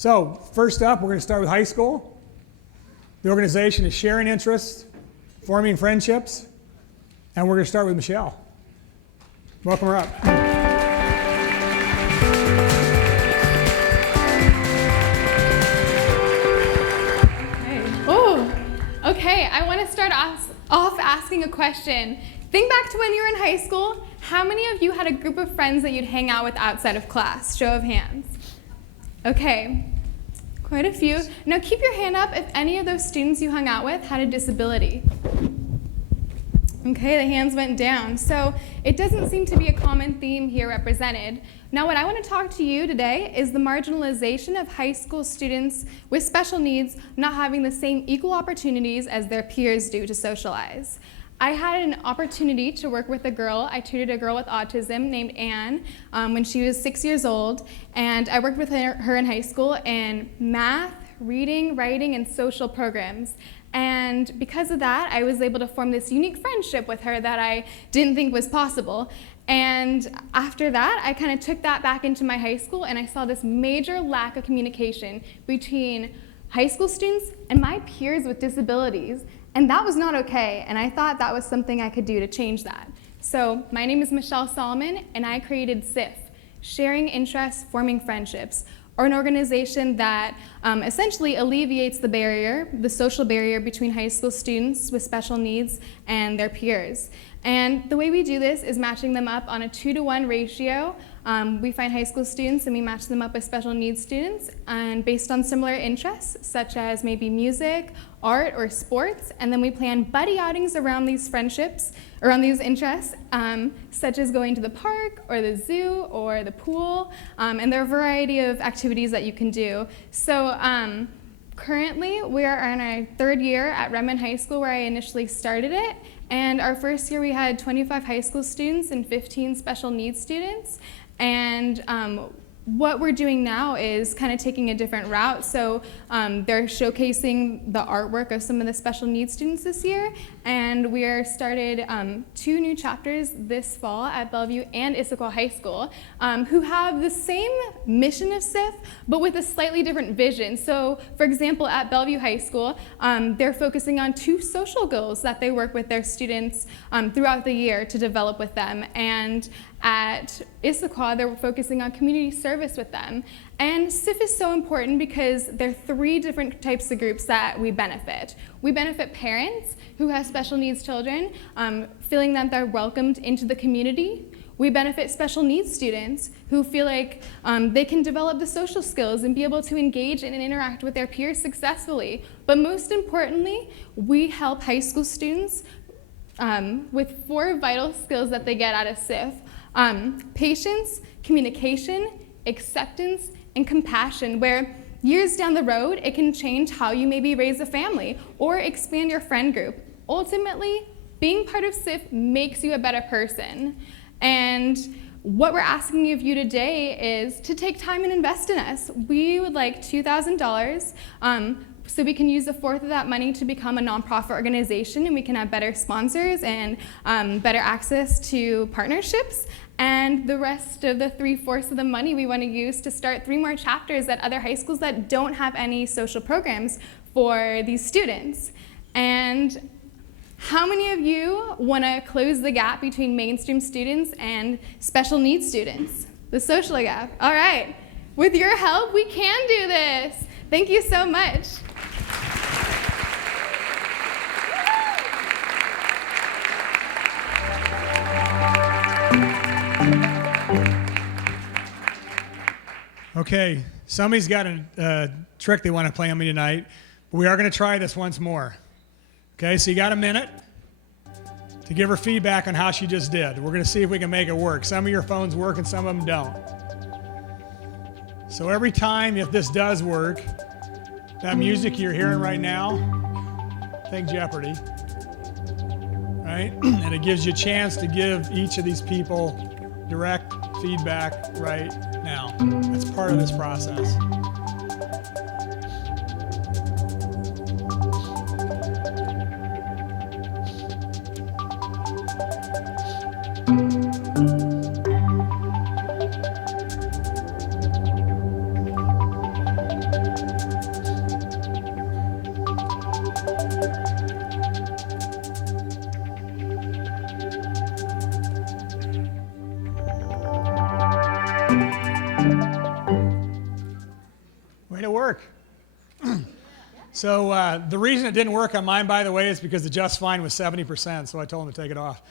So first up, we're going to start with high school. The organization is sharing interests, forming friendships, and we're going to start with Michelle. Welcome her up. Okay, I want to start off asking a question. Think back to when you were in high school. How many of you had a group of friends that you'd hang out with outside of class? Show of hands. Okay, quite a few. Now keep your hand up if any of those students you hung out with had a disability. Okay, the hands went down. So it doesn't seem to be a common theme here represented. Now what I want to talk to you today is the marginalization of high school students with special needs not having the same equal opportunities as their peers do to socialize. I had an opportunity to work with a girl. I tutored a girl with autism named Anne when she was 6 years old, and I worked with her in high school in math, reading, writing, and social programs. And because of that, I was able to form this unique friendship with her that I didn't think was possible. And after that, I kind of took that back into my high school, and I saw this major lack of communication between high school students and my peers with disabilities. And that was not okay, and I thought that was something I could do to change that. So my name is Michelle Solomon, and I created SIFP, Sharing Interests, Forming Friendships, or an organization that essentially alleviates the barrier, the social barrier between high school students with special needs and their peers. And the way we do this is matching them up on a 2-to-1 ratio. We find high school students and we match them up with special needs students, and based on similar interests, such as maybe music, art, or sports, and then we plan buddy outings around these friendships, around these interests, such as going to the park, or the zoo, or the pool, and there are a variety of activities that you can do. So currently, we are in our 3rd year at Redmond High School, where I initially started it, and our first year we had 25 high school students and 15 special needs students. And what we're doing now is kind of taking a different route. So they're showcasing the artwork of some of the special needs students this year, and we are started 2 new chapters this fall at Bellevue and Issaquah High School, who have the same mission of SIFP, but with a slightly different vision. So for example, at Bellevue High School, they're focusing on 2 social goals that they work with their students throughout the year to develop with them. And at Issaquah, they're focusing on community service with them. And SIFP is so important because there are 3 different types of groups that we benefit. We benefit parents who have special needs children, feeling that they're welcomed into the community. We benefit special needs students who feel like they can develop the social skills and be able to engage and interact with their peers successfully. But most importantly, we help high school students with 4 vital skills that they get out of SIFP. Patience, communication, acceptance, and compassion, where years down the road, it can change how you maybe raise a family or expand your friend group. Ultimately, being part of SIFP makes you a better person. And what we're asking of you today is to take time and invest in us. We would like $2,000 so we can use 1/4 of that money to become a nonprofit organization, and we can have better sponsors and better access to partnerships. And the rest of the 3/4 of the money we want to use to start 3 more chapters at other high schools that don't have any social programs for these students. And how many of you want to close the gap between mainstream students and special needs students? The social gap. All right. With your help, we can do this. Thank you so much. Okay, somebody's got a trick they want to play on me tonight. We are going to try this once more. Okay, so you got a minute to give her feedback on how she just did. We're going to see if we can make it work. Some of your phones work and some of them don't. So every time, if this does work, that music you're hearing right now, think Jeopardy, right? And it gives you a chance to give each of these people direct feedback right now. That's part of this process. Way to work. So the reason it didn't work on mine, by the way, is because the just fine was 70%, so I told him to take it off.